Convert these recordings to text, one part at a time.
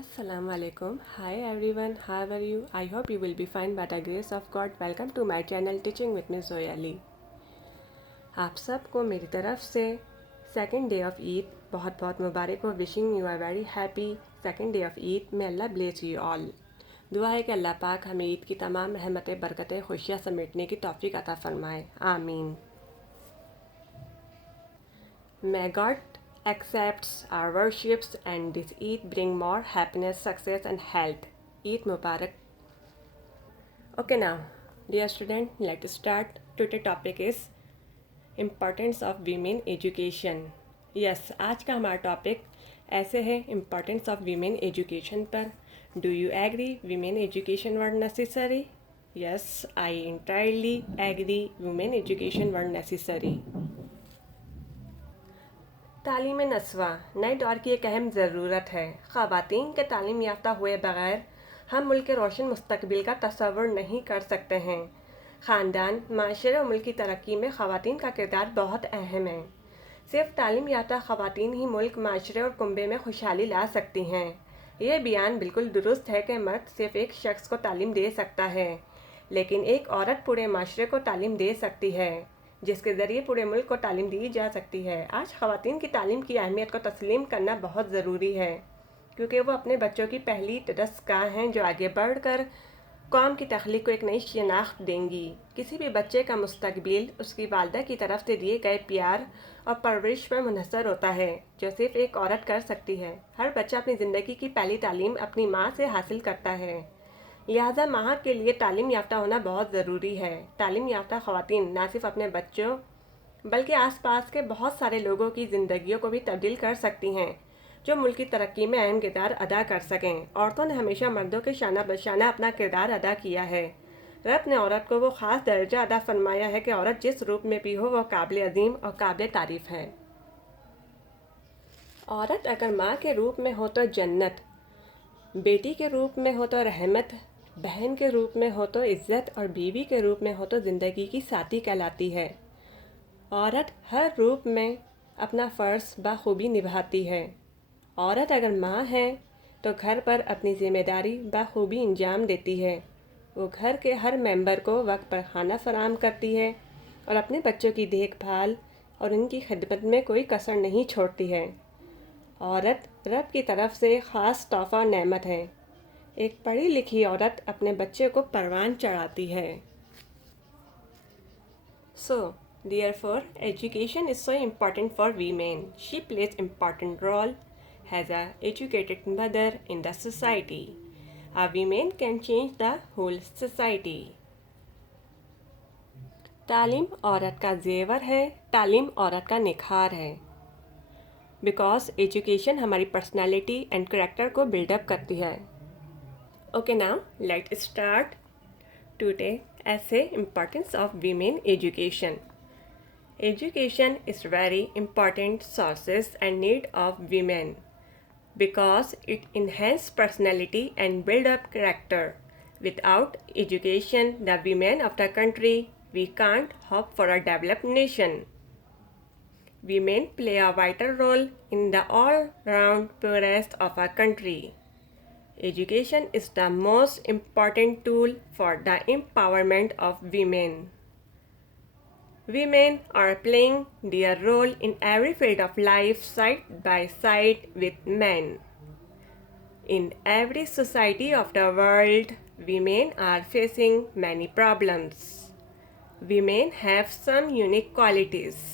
Assalamu alaikum. Hi everyone. How are you? I hope you will be fine by the grace of God. Welcome to my channel Teaching with Miss Zoya Ali. आप सबको मेरी तरफ से second day of Eid बहुत बहुत मुबारक हो. Wishing you are very happy second day of Eid. May Allah bless you all. दुआ है कि अल्लाह पाक हमें ईद की तमाम रहमतें बरकतें खुशियाँ समेटने की तौफीक अता फरमाए. आमीन. May God accepts our worships and this Eid bring more happiness, success and health. Eid Mubarak. Okay now, dear student, let's start. Today's topic is importance of women education. Yes, आज का हमारा टॉपिक ऐसे है importance of women education पर. Do you agree women education were necessary? Yes, I entirely agree women education were necessary. तालीम नस्वा नए दौर की एक अहम ज़रूरत है. ख़वातीन के तालीम याफ्ता हुए बग़ैर हम मुल्क के रोशन मुस्तकबिल का तसव्वुर नहीं कर सकते हैं. ख़ानदान, माशरे और मुल्क की तरक्की में ख़वातीन का किरदार बहुत अहम है. सिर्फ तालीम याफ्ता ख़वातीन ही मुल्क, माशरे और कुंबे में खुशहाली ला सकती हैं. यह बयान बिल्कुल दुरुस्त है कि मर्द सिर्फ एक शख्स को तालीम दे सकता है, लेकिन एक औरत पूरे माशरे को तालीम दे सकती है, जिसके ज़रिए पूरे मुल्क को तालीम दी जा सकती है. आज ख़वातीन की तालीम की अहमियत को तस्लीम करना बहुत ज़रूरी है, क्योंकि वो अपने बच्चों की पहली दस्तगाह हैं जो आगे बढ़कर कौम की तख्लीक को एक नई शनाख्त देंगी. किसी भी बच्चे का मुस्तकबिल उसकी वालदा की तरफ से दिए गए प्यार और परवरिश पर मुनहसर होता है, जो सिर्फ एक औरत कर सकती है. हर बच्चा अपनी ज़िंदगी की पहली तालीम अपनी माँ से हासिल करता है, लिहाजा माँ के लिए तालीम याफ्ता होना बहुत ज़रूरी है. तालीम याफ्ता ख़वातीन न सिर्फ अपने बच्चों बल्कि आसपास के बहुत सारे लोगों की ज़िंदगियों को भी तब्दील कर सकती हैं, जो मुल्क की तरक्की में अहम किरदार अदा कर सकें. औरतों ने हमेशा मर्दों के शाना बशाना अपना किरदार अदा किया है. रब ने औरत को वो ख़ास दर्जा अदा फरमाया है कि औरत जिस रूप में भी हो वो काबिल अज़ीम और काबिल तारीफ़ है. औरत अगर माँ के रूप में हो तो जन्नत, बेटी के रूप में हो तो रहमत, बहन के रूप में हो तो इज़्ज़त और बीवी के रूप में हो तो ज़िंदगी की साथी कहलाती है. औरत हर रूप में अपना फ़र्ज़ बखूबी निभाती है. औरत अगर माँ है तो घर पर अपनी ज़िम्मेदारी बखूबी अंजाम देती है. वो घर के हर मेंबर को वक्त पर खाना फराहम करती है और अपने बच्चों की देखभाल और उनकी खिदमत में कोई कसर नहीं छोड़ती है. औरत रब की तरफ से ख़ास तोहफ़ा और नेमत है. एक पढ़ी लिखी औरत अपने बच्चे को परवान चढ़ाती है. So, therefore, education is so important for women. She plays important role as a educated mother in the society. A woman can change the whole society. तालीम औरत का ज़ेवर है, तालीम औरत का निखार है. बिकॉज एजुकेशन हमारी पर्सनालिटी एंड करेक्टर को बिल्डअप करती है. Okay, now let's start today essay importance of women education. Education is very important sources and need of women because it enhance personality and build up character. Without education, the women of the country, we can't hope for a developed nation. Women play a vital role in the all-round progress of our country. Education is the most important tool for the empowerment of women. Women are playing their role in every field of life side by side with men. In every society of the world, women are facing many problems. Women have some unique qualities.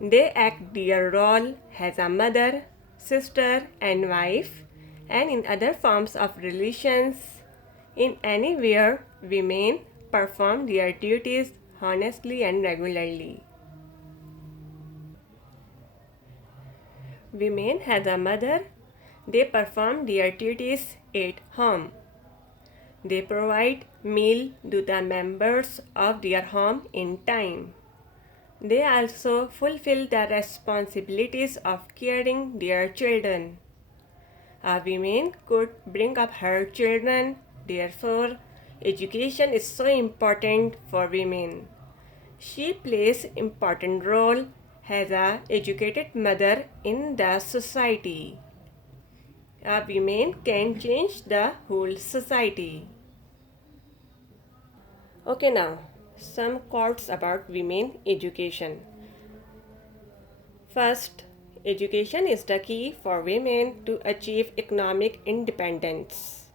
They act their role as a mother, sister, and wife, and in other forms of relations. In anywhere, women perform their duties honestly and regularly. Women as a mother, they perform their duties at home. They provide meal to the members of their home in time. They also fulfill the responsibilities of caring their children. A woman could bring up her children. Therefore, education is so important for women. She plays important role as a educated mother in the society. A woman can change the whole society. Okay, now some quotes about women education. First, education is the key for women to achieve economic independence.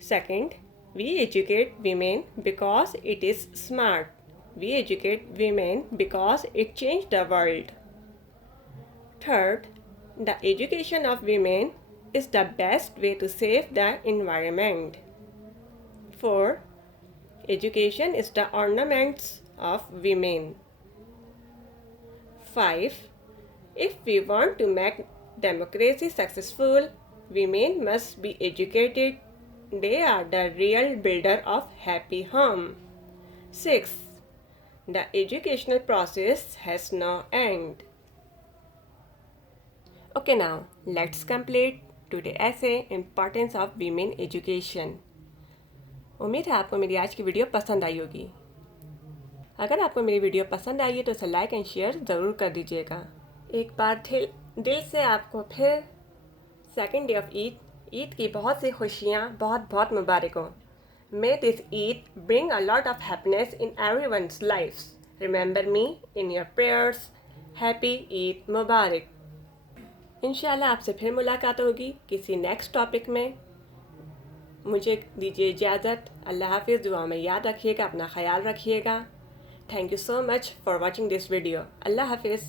Second, we educate women because it is smart. We educate women because it changed the world. Third, the education of women is the best way to save the environment. Four, education is the ornaments of women. 5. If we want to make democracy successful, women must be educated. They are the real builder of happy home. 6. The educational process has no end. Okay, now let's complete today's essay Importance of Women Education. उम्मीद है आपको मेरी आज की वीडियो पसंद आई होगी. अगर आपको मेरी वीडियो पसंद आई है तो इसे लाइक एंड शेयर ज़रूर कर दीजिएगा. एक बार दिल से आपको फिर सेकंड डे ऑफ ईद की बहुत सी खुशियाँ बहुत बहुत मुबारक हो. May this Eid bring a lot of happiness in everyone's lifes. Remember me in your prayers. Happy Eid मुबारक. इंशाल्लाह आपसे फिर मुलाकात होगी किसी नेक्स्ट टॉपिक में. मुझे दीजिए इजाज़त. अल्लाह हाफिज़. दुआ में याद रखिएगा, अपना ख्याल रखिएगा. Thank you so much for watching this video. Allah Hafiz.